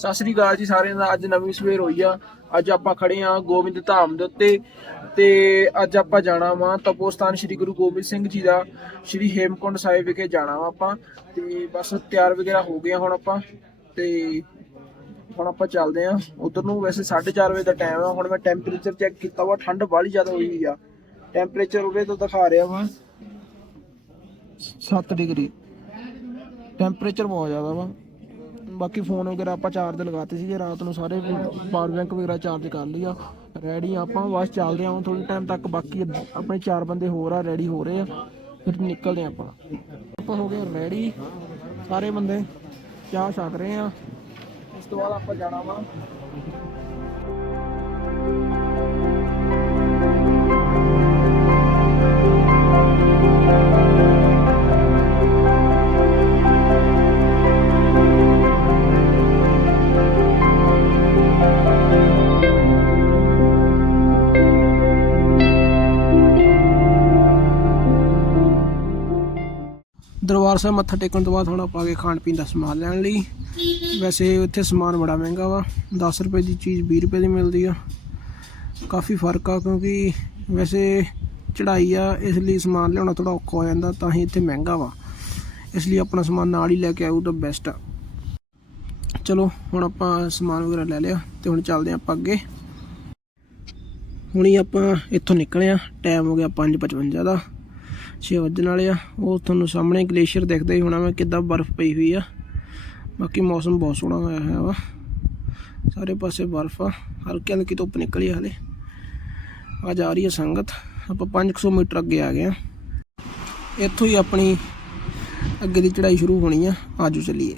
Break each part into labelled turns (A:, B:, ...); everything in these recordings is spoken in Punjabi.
A: ਸਤਿ ਸ੍ਰੀ ਅਕਾਲ ਜੀ ਸਾਰਿਆਂ ਦਾ। ਅੱਜ ਨਵੀਂ ਸਵੇਰ ਹੋਈ ਆ। ਅੱਜ ਆਪਾਂ ਖੜੇ ਆ ਗੋਬਿੰਦ ਧਾਮ ਦੇ ਉੱਤੇ ਤੇ ਅੱਜ ਆਪਾਂ ਜਾਣਾ ਵਾ ਤਪੋਸਥਾਨ ਸ੍ਰੀ ਗੁਰੂ ਗੋਬਿੰਦ ਸਿੰਘ ਜੀ ਦਾ, ਸ੍ਰੀ ਹੇਮਕੁੰਡ ਸਾਹਿਬ ਵਿਖੇ ਜਾਣਾ ਵਾ ਆਪਾਂ। ਤੇ ਬਸ ਤਿਆਰ ਵਗੈਰਾ ਹੋ ਗਏ ਹੁਣ ਆਪਾਂ। ਤੇ ਹੁਣ ਆਪਾਂ ਚੱਲਦੇ ਆ। ਉਧਰ ਨੂੰ ਵੈਸੇ 4:30 ਵਜੇ ਦਾ ਟਾਈਮ ਆ। ਹੁਣ ਮੈਂ ਟੈਂਪਰੇਚਰ ਚੈੱਕ ਕੀਤਾ ਵਾ, ਠੰਡ ਬਾਹਲੀ ਜ਼ਿਆਦਾ ਹੋਈ ਹੋਈ ਆ। ਟੈਂਪਰੇਚਰ ਉਹਦੇ ਤੋਂ ਦਿਖਾ ਰਿਹਾ ਵਾ। 7 ਡਿਗਰੀ। ਟੈਂਪਰੇਚਰ ਬਹੁਤ ਜ਼ਿਆਦਾ ਵਾ। ਬਾਕੀ ਫੋਨ ਵਗੈਰਾ ਆਪਾਂ ਚਾਰਜ ਲਗਾਤੇ ਸੀਗੇ, ਰਾਤ ਨੂੰ ਸਾਰੇ ਪਾਵਰ ਬੈਂਕ ਵਗੈਰਾ ਚਾਰਜ ਕਰ ਲਿਆ ਰੈਡੀ ਆਪਾਂ, ਬਸ ਚੱਲਦੇ ਹਾਂ ਥੋੜੇ ਟਾਈਮ ਤੱਕ ਬਾਕੀ ਆਪਣੇ ਚਾਰ ਬੰਦੇ ਹੋਰ ਆ ਰੈਡੀ ਹੋ ਰਹੇ ਆ। ਫਿਰ ਨਿਕਲਦੇ ਹਾਂ ਆਪਾਂ। ਆਪਾਂ ਹੋ ਗਏ ਰੈਡੀ ਸਾਰੇ ਬੰਦੇ ਚਾਹ ਛਕ ਰਹੇ ਆ। ਉਸ ਤੋਂ ਬਾਅਦ ਆਪਾਂ ਜਾਣਾ ਵਾ। ਦਰਬਾਰ ਸਾਹਿਬ ਮੱਥਾ ਟੇਕਣ ਤੋਂ ਬਾਅਦ ਹੁਣ ਆਪਾਂ ਆ ਗਏ ਖਾਣ ਪੀਣ ਦਾ ਸਮਾਨ ਲੈਣ ਲਈ। ਵੈਸੇ ਉੱਥੇ ਸਮਾਨ ਬੜਾ ਮਹਿੰਗਾ ਵਾ 10 ਰੁਪਏ ਦੀ ਚੀਜ਼ 20 ਰੁਪਏ ਦੀ ਮਿਲਦੀ ਆ। ਕਾਫੀ ਫ਼ਰਕ ਆ ਕਿਉਂਕਿ ਵੈਸੇ ਚੜਾਈ ਆ, ਇਸ ਲਈ ਸਮਾਨ ਲਿਆਉਣਾ ਥੋੜਾ ਔਖਾ ਹੋ ਜਾਂਦਾ, ਤਾਂ ਹੀ ਇੱਥੇ ਮਹਿੰਗਾ ਵਾ। ਇਸ ਲਈ ਆਪਣਾ ਸਮਾਨ ਨਾਲ ਹੀ ਲੈ ਕੇ ਆਉ ਤਾਂ ਬੈਸਟ ਆ। ਚਲੋ, ਹੁਣ ਆਪਾਂ ਸਮਾਨ ਵਗੈਰਾ ਲੈ ਲਿਆ ਤੇ ਹੁਣ ਚੱਲਦੇ ਹਾਂ ਆਪਾਂ ਅੱਗੇ। ਹੁਣੀ ਆਪਾਂ ਇੱਥੋਂ ਨਿਕਲੇ ਆ ਟਾਈਮ ਹੋ ਗਿਆ 5:55 ਦਾ। 6 ਵੱਜਣ ਵਾਲੇ ਆ। ਉਹ ਤੁਹਾਨੂੰ ਸਾਹਮਣੇ ਗਲੇਸ਼ੀਅਰ ਦਿਖਦਾ ਹੀ ਹੋਣਾ ਵਾ ਕਿੱਦਾਂ ਬਰਫ਼ ਪਈ ਹੋਈ ਆ। ਬਾਕੀ ਮੌਸਮ ਬਹੁਤ ਸੋਹਣਾ ਹੋਇਆ ਹੋਇਆ ਵਾ। ਸਾਰੇ ਪਾਸੇ ਬਰਫ਼ ਆ। ਹਲਕੀ ਹਲਕੀ ਧੁੱਪ ਨਿਕਲੀ ਆ ਹਲੇ। ਆ ਜਾ ਰਹੀ ਹੈ ਸੰਗਤ। ਆਪਾਂ 500 ਮੀਟਰ ਅੱਗੇ ਆ ਗਏ ਆ। ਇੱਥੋਂ ਹੀ ਆਪਣੀ ਅੱਗੇ ਦੀ ਚੜ੍ਹਾਈ ਸ਼ੁਰੂ ਹੋਣੀ ਆ। ਆਜੋ ਚੱਲੀਏ।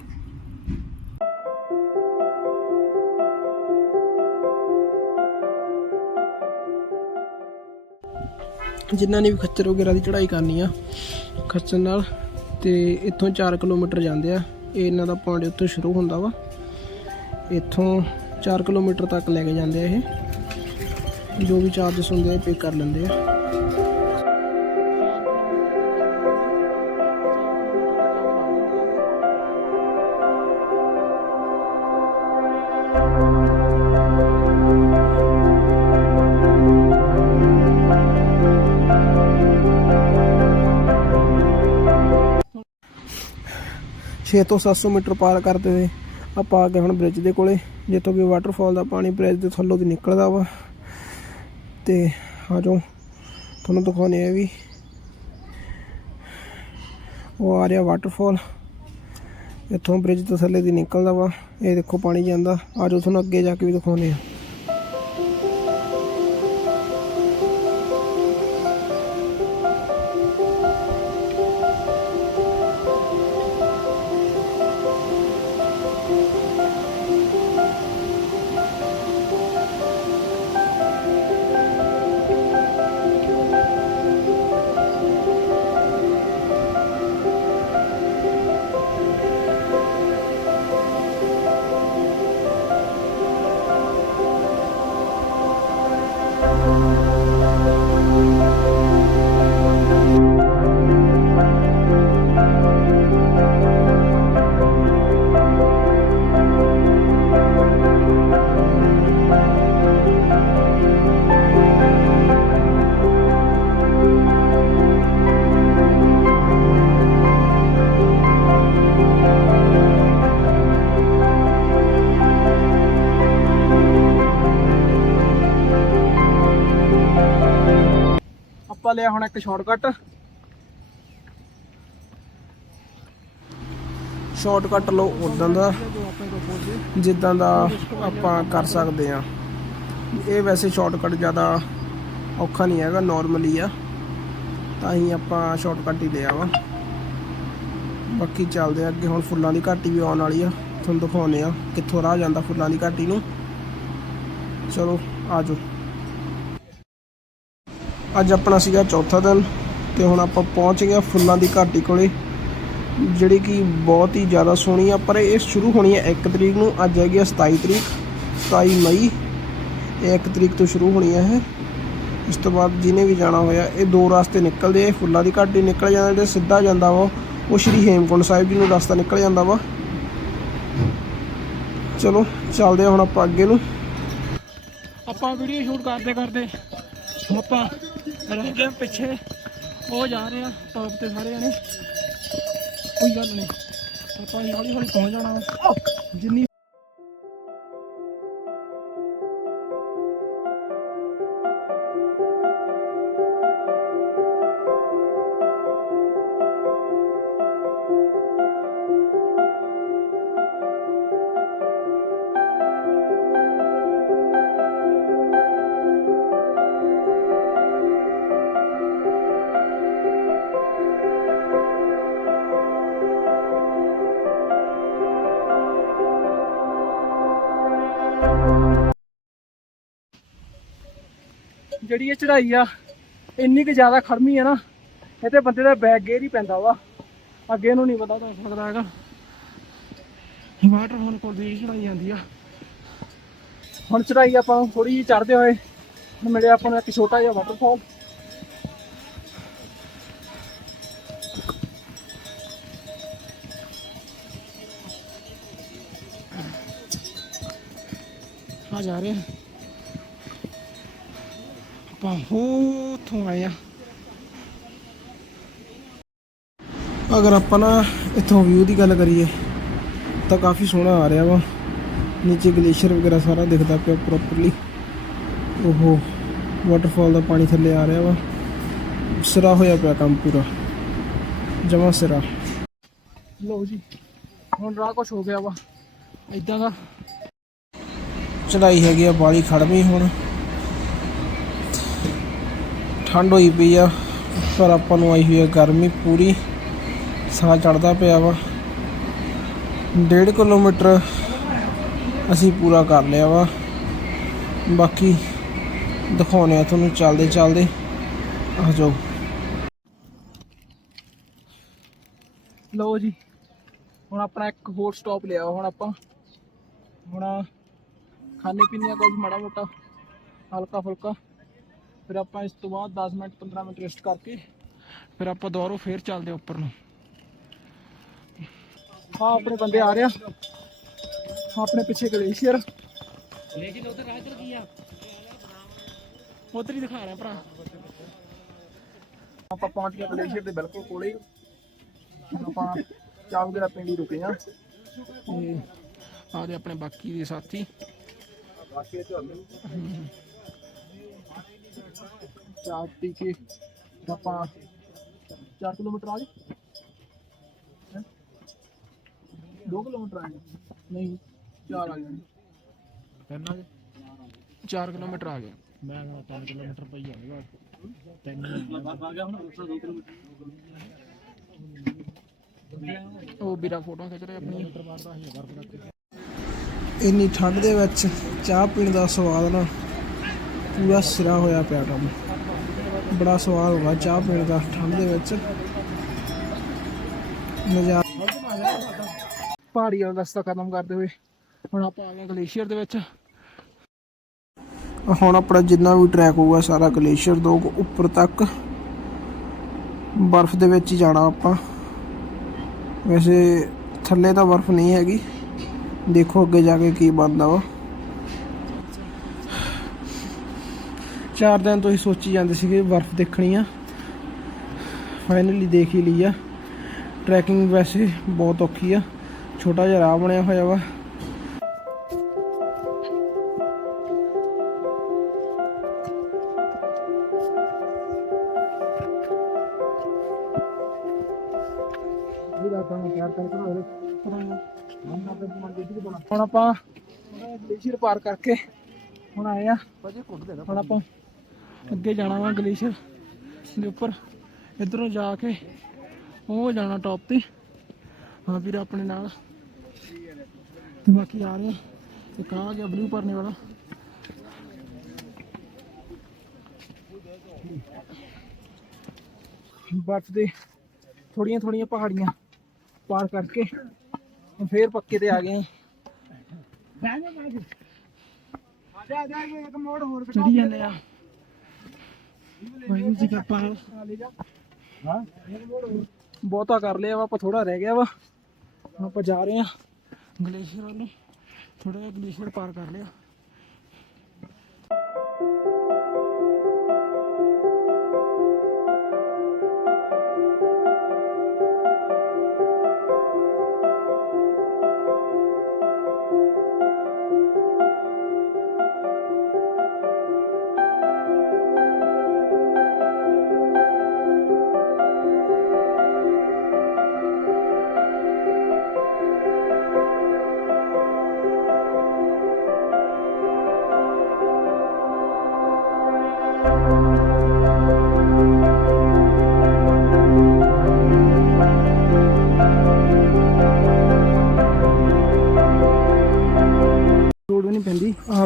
A: ਜਿਨ੍ਹਾਂ ਨੇ ਵੀ ਖੱਚਰ ਵਗੈਰਾ ਦੀ ਚੜ੍ਹਾਈ ਕਰਨੀ ਆ ਖੱਚਰ ਨਾਲ, ਤੇ ਇੱਥੋਂ 4 ਕਿਲੋਮੀਟਰ ਜਾਂਦੇ ਆ। ਇਹ ਇਹਨਾਂ ਦਾ ਪੁਆਇੰਟ ਉੱਥੋਂ ਸ਼ੁਰੂ ਹੁੰਦਾ ਵਾ। ਇੱਥੋਂ 4 ਕਿਲੋਮੀਟਰ ਤੱਕ ਲੈ ਕੇ ਜਾਂਦੇ ਆ ਇਹ। ਜੋ ਵੀ ਚਾਰजेस ਹੁੰਦੇ ਆ ਪੇ ਕਰ ਲੈਂਦੇ ਆ। ਛੇ ਤੋਂ 700 ਮੀਟਰ ਪਾਰ ਕਰਦੇ ਹੋਏ ਆਪਾਂ ਆ ਗਏ ਹੁਣ ਬ੍ਰਿਜ ਦੇ ਕੋਲੇ, ਜਿੱਥੋਂ ਕਿ ਵਾਟਰਫਾਲ ਦਾ ਪਾਣੀ ਬ੍ਰਿਜ ਦੇ ਥੱਲੋਂ ਦੀ ਨਿਕਲਦਾ ਵਾ। ਤੇ ਆ ਜਾਓ, ਤੁਹਾਨੂੰ ਦਿਖਾਉਣੇ ਆ ਵੀ। ਉਹ ਆ ਰਿਹਾ ਵਾਟਰਫਾਲ ਇੱਥੋਂ ਬ੍ਰਿਜ ਤੋਂ ਥੱਲੇ ਦੀ ਨਿਕਲਦਾ ਵਾ। ਇਹ ਦੇਖੋ ਪਾਣੀ ਜਾਂਦਾ। ਆ ਜਾਓ, ਤੁਹਾਨੂੰ ਅੱਗੇ ਜਾ ਕੇ ਵੀ ਦਿਖਾਉਣੇ ਆ ਲਿਆ ਹੁਣ ਇੱਕ ਸ਼ਾਰਟਕਟ ਸ਼ਾਰਟਕਟ ਲਓ ਉਦਾਂ ਦਾ, ਜਿੱਦਾਂ ਦਾ ਆਪਾਂ ਕਰ ਸਕਦੇ ਆ ਇਹ ਵੈਸੇ ਸ਼ਾਰਟਕਟ ਜ਼ਿਆਦਾ ਔਖਾ ਨਹੀਂ ਹੈਗਾ ਨਾਰਮਲ ਆ। ਤਾਂ ਹੀ ਆਪਾਂ ਸ਼ਾਰਟਕਟ ਹੀ ਲਿਆ ਵਾ। ਬਾਕੀ ਚੱਲਦੇ ਆ ਅੱਗੇ, ਹੁਣ ਫੁੱਲਾਂ ਦੀ ਘਾਟੀ ਵੀ ਆਉਣ ਵਾਲੀ ਆ। ਤੁਹਾਨੂੰ ਦਿਖਾਉਨੇ ਆ ਕਿੱਥੋਂ ਰਾਹ ਜਾਂਦਾ ਫੁੱਲਾਂ ਦੀ ਘਾਟੀ ਨੂੰ। ਚਲੋ ਆਜੋ ਅੱਜ ਆਪਣਾ ਸੀਗਾ ਚੌਥਾ ਦਿਨ ਤੇ ਹੁਣ ਆਪਾਂ ਪਹੁੰਚ ਗਏ ਫੁੱਲਾਂ ਦੀ ਘਾਟੀ ਕੋਲੇ, ਜਿਹੜੀ ਕਿ ਬਹੁਤ ਹੀ ਜ਼ਿਆਦਾ ਸੋਹਣੀ ਆ, ਪਰ ਇਹ ਸ਼ੁਰੂ ਹੋਣੀ ਹੈ 1 ਤਰੀਕ ਨੂੰ, ਅੱਜ ਹੈਗੀ ਆ 27 ਤਰੀਕ 27 ਮਈ, ਇਹ 1 ਤਰੀਕ ਤੋਂ ਸ਼ੁਰੂ ਹੋਣੀ ਹੈ ਇਸ ਤੋਂ ਬਾਅਦ ਜਿਹਨੇ ਵੀ ਜਾਣਾ ਹੋਇਆ, ਇਹ ਦੋ ਰਸਤੇ ਨਿਕਲਦੇ ਆ ਫੁੱਲਾਂ ਦੀ ਘਾਟੀ ਨਿਕਲ ਜਾਂਦਾ ਤੇ ਸਿੱਧਾ ਜਾਂਦਾ ਵਾ, ਉਹ ਸ਼੍ਰੀ ਹੇਮਕੁੰਡ ਸਾਹਿਬ ਜੀ ਨੂੰ ਰਸਤਾ ਨਿਕਲ ਜਾਂਦਾ ਵਾ।
B: ਚਲੋ, ਚੱਲਦੇ ਹਾਂ ਹੁਣ ਆਪਾਂ ਅੱਗੇ ਨੂੰ। ਆਪਾਂ ਵੀਡੀਓ ਸ਼ੂਟ ਕਰਦੇ ਕਰਦੇ ਆਪਾਂ ਰਹਿ ਗਏ ਪਿੱਛੇ। ਉਹ ਜਾ ਰਹੇ ਆ ਟੌਪ ਤੇ ਸਾਰੇ ਜਣੇ। ਕੋਈ ਗੱਲ ਨਹੀਂ। ਆਪਾਂ ਹੌਲੀ ਹੌਲੀ ਪਹੁੰਚ ਜਾਣਾ। ਵਾ। ਜਿੰਨੀ ਜਿਹੜੀ ਇਹ ਚੜਾਈ ਆ, ਇੰਨੀ ਕੁ ਜ਼ਿਆਦਾ ਖੜਮੀ ਆ ਨਾ ਇਹ ਤੇ ਬੰਦੇ ਦਾ ਬੈਗ ਗੇਰ ਹੀ ਪੈਂਦਾ ਵਾ। ਅੱਗੇ ਨੂੰ ਨਹੀਂ ਪਤਾ ਤਾਂ ਸਕਦਾ ਹੈਗਾ। ਵਾਟਰਫਾਲ ਕੋਲ ਦੀ ਚੜਾਈ ਜਾਂਦੀ ਆ। ਹੁਣ ਚੜਾਈ ਆਪਾਂ ਥੋੜੀ ਜਿਹੀ ਚੜਦੇ ਹੋਏ ਮਿਲਿਆ ਆਪਾਂ ਨੂੰ ਇੱਕ ਛੋਟਾ ਜਿਹਾ ਵਾਟਰਫਾਲ ਆ ਜਾ ਰਹੇ ਹਾਂ ਆਪਾਂ ਉੱਥੋਂ ਆਏ ਆ ਅਗਰ ਆਪਾਂ ਨਾ ਇੱਥੋਂ ਵਿਊ ਦੀ ਗੱਲ ਕਰੀਏ ਤਾਂ ਕਾਫੀ ਸੋਹਣਾ ਆ ਰਿਹਾ ਵਾ। ਨੀਚੇ ਗਲੇਸ਼ੀਅਰ ਵਗੈਰਾ ਸਾਰਾ ਦਿਖਦਾ ਪਿਆ ਪ੍ਰੋਪਰਲੀ ਓਹੋ ਵਾਟਰਫਾਲ ਦਾ ਪਾਣੀ ਥੱਲੇ ਆ ਰਿਹਾ ਵਾ। ਸਿਰਾ ਹੋਇਆ ਪਿਆ ਕੰਮ ਪੂਰਾ। ਜਮਾ ਸਿਰਾ। ਲਓ ਜੀ ਹੁਣ ਰਾਹ ਕੁਛ ਹੋ ਗਿਆ ਵਾ। ਇਦਾਂ ਦਾ। ਚੜਾਈ ਹੈਗੀ ਆ ਬਾਲੀ ਖੜਵੀਂ ਹੁਣ। ਠੰਡ ਹੋਈ ਪਈ ਆ, ਪਰ ਆਪਾਂ ਨੂੰ ਆਈ ਹੋਈ ਆ ਗਰਮੀ ਪੂਰੀ। ਸਾਹ ਚੜਦਾ ਪਿਆ ਵਾ। 1.5 ਕਿਲੋਮੀਟਰ ਅਸੀਂ ਪੂਰਾ ਕਰ ਲਿਆ ਵਾ। ਬਾਕੀ ਦਿਖਾਉਣੇ ਆ ਤੁਹਾਨੂੰ ਚੱਲਦੇ ਚੱਲਦੇ। ਆ ਜਾਓ। ਲਓ ਜੀ, ਹੁਣ ਆਪਣਾ ਇੱਕ ਹੋਰ ਸਟਾਪ ਲਿਆ ਵਾ ਹੁਣ ਆਪਾਂ। ਹੁਣ ਖਾਣੇ ਪੀਣੇ ਦਾ ਕੁਝ ਮਾੜਾ ਮੋਟਾ ਹਲਕਾ ਫੁਲਕਾ। ਫਿਰ ਆਪਾਂ ਇਸ ਤੋਂ ਬਾਅਦ 10 ਮਿੰਟ 15 ਮਿੰਟ ਰੈਸਟ ਕਰਕੇ ਫਿਰ ਆਪਾਂ ਦੁਬਾਰਾ ਫੇਰ ਚੱਲਦੇ ਉੱਪਰ ਨੂੰ। ਹਾਂ ਆਪਣੇ ਬੰਦੇ ਆ ਰਹੇ ਆ। ਆਪਣੇ ਪਿੱਛੇ ਗਲੇਸ਼ੀਅਰ। ਲੇਕਿਨ ਉਧਰ ਰਾਜਰ ਕੀ ਆ ਉਧਰ ਹੀ ਦਿਖਾ ਰਿਹਾ ਭਰਾ। ਆਪਾਂ ਪਹੁੰਚ ਗਏ ਗਲੇਸ਼ੀਅਰ ਦੇ ਬਿਲਕੁਲ ਕੋਲੇ ਆਪਾਂ ਚਾਹ ਵਗੈਰਾ ਪੀਣ ਲਈ ਰੁਕੇ ਆ ਤੇ ਆਦੇ ਆਪਣੇ ਬਾਕੀ ਦੇ ਸਾਥੀ। ਚਾਹ ਪੀ ਕੇ ਆਪਾਂ 4 ਕਿਲੋਮੀਟਰ ਆ ਗਏ? ਹੈਂ? ਦੋ ਕਿਲੋਮੀਟਰ ਆ ਗਏ। ਨਹੀਂ 4 ਆ ਗਏ।
C: ਕਰਨਾ ਜੀ
B: 4 ਕਿਲੋਮੀਟਰ ਆ ਗਏ।
C: ਮੈਂ ਕਹਿੰਦਾ 3 ਕਿਲੋਮੀਟਰ ਪਈ ਜਾਵੇਗਾ ਤਿੰਨ ਆ ਗਿਆ ਹੁਣ 2 ਕਿਲੋਮੀਟਰ
B: ਉਹ ਵੀਰਾ ਫੋਟੋ ਖਿੱਚ ਰਿਹਾ। ਆਪਣੀ ਇੰਨੀ ਠੰਡ ਦੇ ਵਿੱਚ ਚਾਹ ਪੀਣ ਦਾ ਸਵਾਦ ਨਾ ਪੂਰਾ ਸਿਰਾ ਹੋਇਆ ਪਿਆ ਕੰਮ। ਬੜਾ ਸਵਾਦ ਹੋਗਾ ਚਾਹ ਪੀਣ ਦਾ, ਠੰਡ ਦੇ ਵਿੱਚ। ਨਜ਼ਾਰਾ ਪਹਾੜੀ ਵਾਲਾ ਰਸਤਾ ਖਤਮ ਕਰਦੇ ਹੋਏ, ਹੁਣ ਆਪਾਂ ਆ ਗਏ ਗਲੇਸ਼ੀਅਰ ਦੇ ਵਿੱਚ। ਹੁਣ ਆਪਣਾ ਜਿੰਨਾ ਵੀ ਟਰੈਕ ਹੋਊਗਾ, ਸਾਰਾ ਗਲੇਸ਼ੀਅਰ ਤੋਂ ਉੱਪਰ ਤੱਕ। ਬਰਫ਼ ਦੇ ਵਿੱਚ ਹੀ ਜਾਣਾ ਆਪਾਂ। ਵੈਸੇ ਥੱਲੇ ਤਾਂ ਬਰਫ਼ ਨਹੀਂ ਹੈਗੀ। ਦੇਖੋ ਅੱਗੇ ਜਾ ਕੇ ਕੀ ਬਣਦਾ ਵਾ। ਚਾਰ ਦਿਨ ਤੋਂ ਹੀ ਸੋਚੀ ਜਾਂਦੇ ਸੀਗੇ ਬਰਫ਼ ਦੇਖਣੀ ਆ। ਫਾਈਨਲੀ ਦੇਖ ਹੀ ਲਈ ਆ। ਟਰੈਕਿੰਗ ਵੈਸੇ ਬਹੁਤ ਔਖੀ ਆ। ਛੋਟਾ ਜਿਹਾ ਰਾਹ ਬਣਿਆ ਹੋਇਆ ਵਾ। ਹੁਣ ਆਪਾਂ ਗਲੇਸ਼ੀਅਰ ਪਾਰ ਕਰਕੇ ਹੁਣ ਆਏ ਆ। ਹੁਣ ਆਪਾਂ ਅੱਗੇ ਜਾਣਾ ਵਾ ਗਲੇਸ਼ੀਅਰ ਦੇ ਉੱਪਰ। ਇਧਰੋਂ ਜਾ ਕੇ ਉਹ ਜਾਣਾ ਟੌਪ ਤੇ। ਹਾਂ ਵੀਰ ਆਪਣੇ ਨਾਲ। ਤੇ ਬਾਕੀ ਆ ਰਹੇ ਇੱਕ ਆ ਗਿਆ ਬਲੂ ਭਰਨੇ ਵਾਲਾ। ਬਰਫ਼ ਦੇ ਥੋੜੀਆਂ ਥੋੜੀਆਂ ਪਹਾੜੀਆਂ ਪਾਰ ਕਰਕੇ ਫੇਰ ਪੱਕੇ ਤੇ ਆ ਗਏ ਆ। ਚੜੀ ਜਾਂਦੇ ਆ। ਵਾਹਿਗੁਰੂ ਜੀ ਕਾ ਪਾਲ ਬਹੁਤਾ ਕਰ ਲਿਆ ਵਾ, ਆਪਾਂ ਥੋੜਾ ਰਹਿ ਗਿਆ ਵਾ। ਹੁਣ ਆਪਾਂ ਜਾ ਰਹੇ ਆ ਗਲੇਸ਼ੀਅਰ ਵੱਲ। ਨੂੰ
A: ਥੋੜਾ ਜਿਹਾ ਗਲੇਸ਼ੀਅਰ ਪਾਰ ਕਰ ਲਿਆ।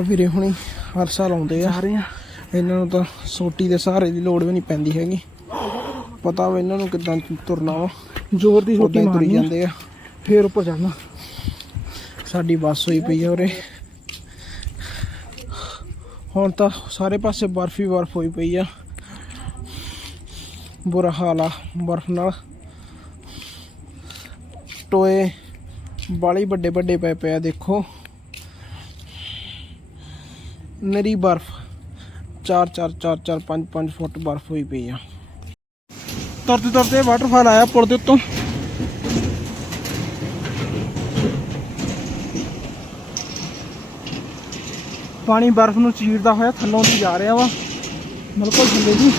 A: ਵੀਰੇ ਹੁਣੀ ਹਰ ਸਾਲ ਆਉਂਦੇ ਆ।
B: ਆ।
A: ਇਹਨਾਂ ਨੂੰ ਤਾਂ ਸੋਟੀ ਦੇ ਸਹਾਰੇ ਦੀ ਲੋੜ ਵੀ ਨਹੀਂ ਪੈਂਦੀ ਹੈਗੀ। ਪਤਾ ਵਾ ਇਹਨਾਂ ਨੂੰ ਕਿੱਦਾਂ ਤੁਰਨਾ ਵਾ।
B: ਜ਼ੋਰ ਦੀ ਮਾਰਨੀ। ਆ,
A: ਜਾਂਦੇ ਆ।
B: ਫੇਰ ਉੱਪਰ ਚੜਨਾ
A: ਸਾਡੀ ਬੱਸ ਹੋਈ ਪਈ ਆ ਉਰੇ। ਹੁਣ ਤਾਂ ਸਾਰੇ ਪਾਸੇ ਬਰਫ ਹੀ ਬਰਫ ਹੋਈ ਪਈ ਆ। ਬੁਰਾ ਹਾਲ ਆ ਬਰਫ ਨਾਲ। ਟੋਏ ਬਾਲੀ ਵੱਡੇ ਵੱਡੇ ਪਏ ਪਏ ਆ ਦੇਖੋ। ਨਰੀ ਬਰਫ 4 4 4 4 5 5 ਫੁੱਟ ਬਰਫ ਹੋਈ ਪਈ ਆ। ਤੁਰਦੇ ਤੁਰਦੇ ਵਾਟਰਫਾਲ ਆਇਆ ਪੁਲ ਦੇ ਉੱਤੋਂ। ਪਾਣੀ ਬਰਫ਼ ਨੂੰ ਚੀਰਦਾ ਹੋਇਆ ਥੱਲੋਂ ਦੀ ਜਾ ਰਿਹਾ ਵਾ। ਬਿਲਕੁਲ ਥੱਲੇ ਜੀ।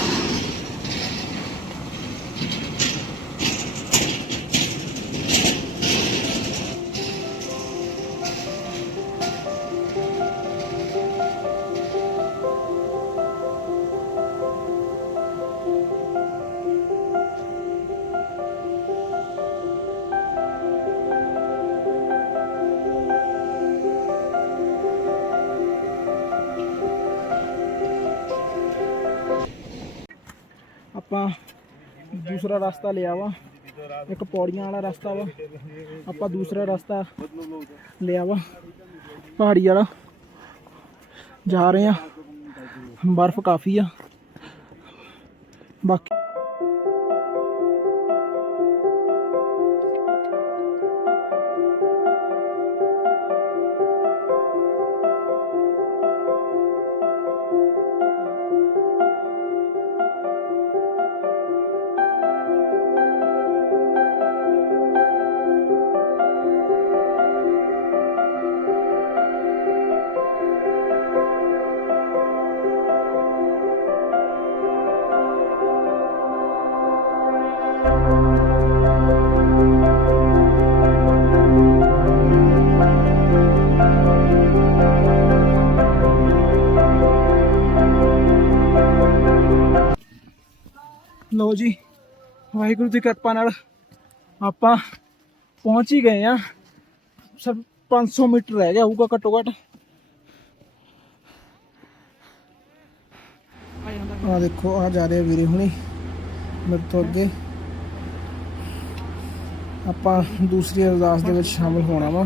A: ਦੂਸਰਾ ਰਸਤਾ ਲਿਆ ਵਾ। ਇੱਕ ਪੌੜੀਆਂ ਵਾਲਾ ਰਸਤਾ ਵਾ। ਆਪਾਂ ਦੂਸਰਾ ਰਸਤਾ ਲਿਆ ਵਾ। ਪਹਾੜੀ ਵਾਲਾ। ਜਾ ਰਹੇ ਆ। ਬਰਫ਼ ਕਾਫੀ ਆ। ਬਾਕੀ ਲਓ ਜੀ, ਵਾਹਿਗੁਰੂ ਦੀ ਕਿਰਪਾ ਨਾਲ ਆਪਾਂ ਪਹੁੰਚ ਹੀ ਗਏ ਆ ਸਭ 500 ਮੀਟਰ ਰਹਿ ਗਿਆ ਹੋਊਗਾ ਘੱਟੋ ਘੱਟ। ਆ ਦੇਖੋ, ਆ ਜਾ ਰਹੇ ਵੀਰੇ ਹੁਣੀ, ਮੇਰੇ ਤੋਂ ਅੱਗੇ। ਆਪਾਂ ਦੂਸਰੀ ਅਰਦਾਸ ਦੇ ਵਿੱਚ ਸ਼ਾਮਲ ਹੋਣਾ ਵਾ।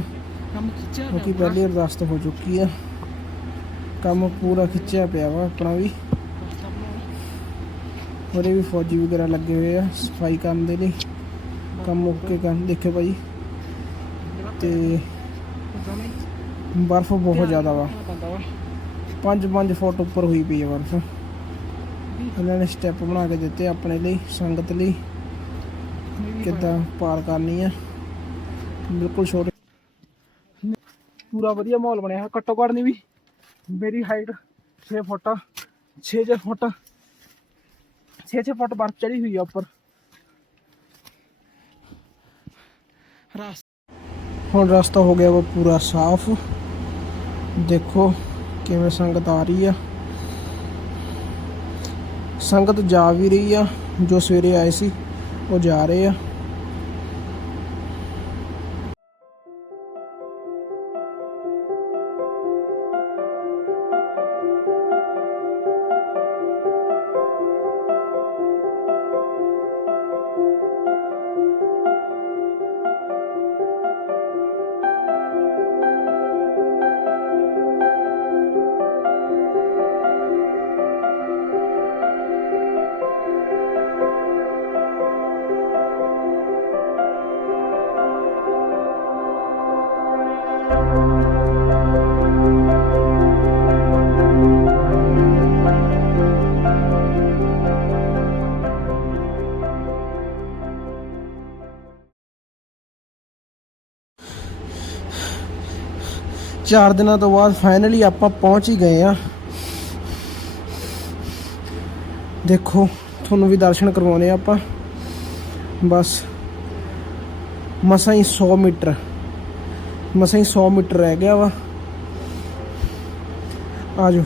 A: ਕਿਉਂਕਿ ਪਹਿਲੀ ਅਰਦਾਸ ਤਾਂ ਹੋ ਚੁੱਕੀ ਆ। ਕੰਮ ਪੂਰਾ ਖਿੱਚਿਆ ਪਿਆ ਵਾ ਆਪਣਾ ਵੀ। ਉਹਦੇ ਵੀ ਫੌਜੀ ਵਗੈਰਾ ਲੱਗੇ ਹੋਏ ਆ ਸਫ਼ਾਈ ਕਰਨ ਦੇ ਲਈ। ਕੰਮ ਓਕੇ ਕਰਨ, ਦੇਖਿਓ ਭਾਈ। ਤੇ ਬਰਫ਼ ਬਹੁਤ ਜ਼ਿਆਦਾ ਵਾ। 5-5 ਫੁੱਟ ਉੱਪਰ ਹੋਈ ਪਈ ਹੈ ਬਰਫ਼। ਇਹਨਾਂ ਨੇ ਸਟੈਪ ਬਣਾ ਕੇ ਦਿੱਤੇ ਆਪਣੇ ਲਈ, ਸੰਗਤ ਲਈ। ਕਿੱਦਾਂ ਪਾਰ ਕਰਨੀ ਆ। ਬਿਲਕੁਲ ਛੋਟੇ। ਪੂਰਾ ਵਧੀਆ ਮਾਹੌਲ ਬਣਿਆ। ਹੈ ਘੱਟੋ ਘੱਟ ਨਹੀਂ ਵੀ। ਮੇਰੀ ਹਾਈਟ 6 ਫੁੱਟ 6-6 ਫੁੱਟ 6-6 ਫੁੱਟ ਬਰਫ਼ ਚੜੀ ਹੋਈ ਆ ਉੱਪਰ ਹੁਣ ਰਸਤਾ ਹੋ ਗਿਆ ਵਾ ਪੂਰਾ ਸਾਫ਼ ਦੇਖੋ ਕਿਵੇਂ ਸੰਗਤ ਆ ਰਹੀ ਆ ਸੰਗਤ ਜਾ ਵੀ ਰਹੀ ਆ ਜੋ ਸਵੇਰੇ ਆਏ ਸੀ ਉਹ ਜਾ ਰਹੇ ਆ
B: 4 ਦਿਨਾਂ ਤੋਂ ਬਾਅਦ ਫਾਈਨਲੀ ਆਪਾਂ ਪਹੁੰਚ ਹੀ ਗਏ ਆ ਦੇਖੋ, ਤੁਹਾਨੂੰ ਵੀ ਦਰਸ਼ਨ ਕਰਵਾਉਣੇ ਆ ਆਪਾਂ। ਬਸ, ਮਸਾਂ ਹੀ 100 ਮੀਟਰ। ਮਸਾਂ ਹੀ 100 ਮੀਟਰ ਰਹਿ ਗਿਆ ਵਾ। ਆਜੋ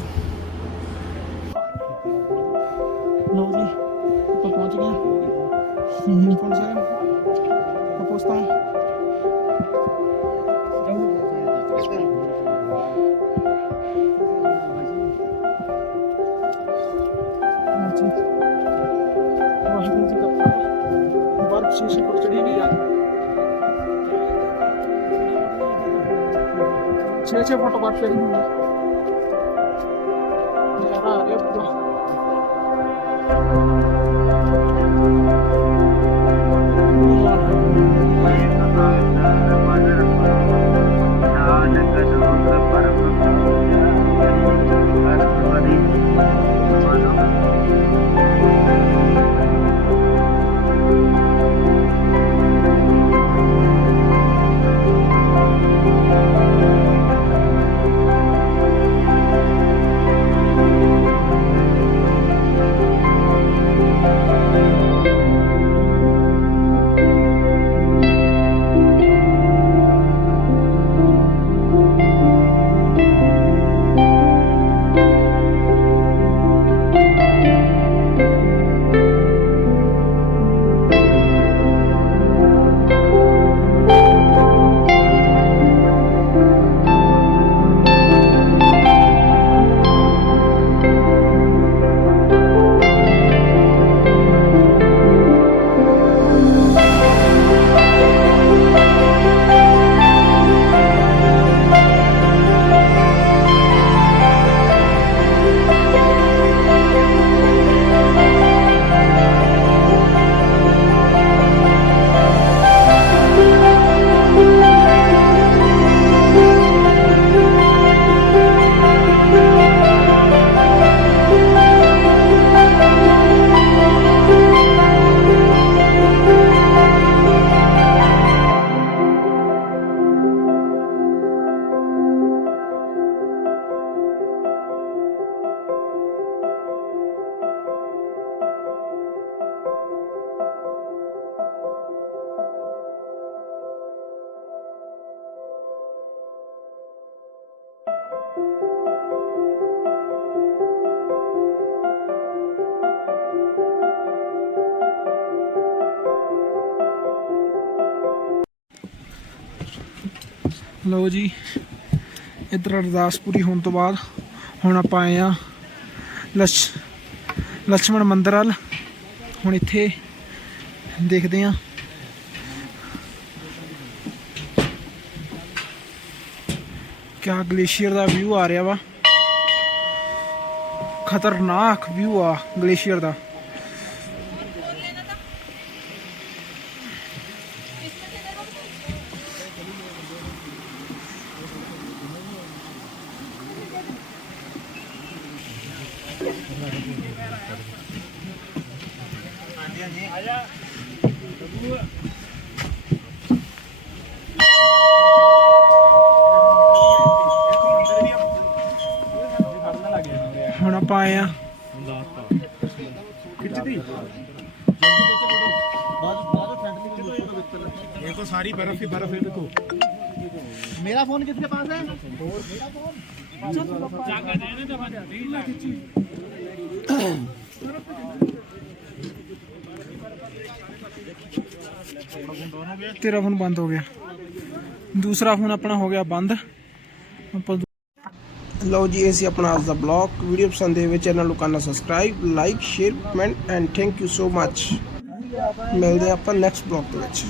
B: 6-6 ਫੁੱਟ ਬਾਅਦ ਚੜੀ ਹੋਈ ਹੈ ਲਓ ਜੀ, ਇਧਰ ਅਰਦਾਸ ਪੂਰੀ ਹੋਣ ਤੋਂ ਬਾਅਦ ਹੁਣ ਆਪਾਂ ਆਏ ਆ ਲਛ, ਲਛਮਣ ਮੰਦਿਰ ਵੱਲ। ਹੁਣ ਇੱਥੇ ਦੇਖਦੇ ਆ ਕਿਆ ਗਲੇਸ਼ੀਅਰ ਦਾ ਵਿਊ ਆ ਰਿਹਾ ਵਾ। ਖਤਰਨਾਕ ਵਿਊ ਆ ਗਲੇਸ਼ੀਅਰ ਦਾ। ਆਪਾਂ ਆਏ ਆ
D: देखो सारी बर्फ ही बर्फ है देखो
E: मेरा फोन किसके पास है
B: ਤੇਰਾ ਫੋਨ ਬੰਦ ਹੋ ਗਿਆ ਦੂਸਰਾ ਫੋਨ ਆਪਣਾ ਹੋ ਗਿਆ ਬੰਦ ਆਪਾਂ ਦੂ- ਲਓ ਜੀ, ਇਹ ਸੀ ਆਪਣਾ ਅੱਜ ਦਾ ਬਲੌਗ ਵੀਡੀਓ ਪਸੰਦ ਆਵੇ ਚੈਨਲ ਨੂੰ ਕਰਨਾ subscribe like share comment and thank you so much ਮਿਲਦੇ ਹਾਂ ਆਪਾਂ ਨੈਕਸਟ ਬਲੌਗ ਦੇ ਵਿੱਚ।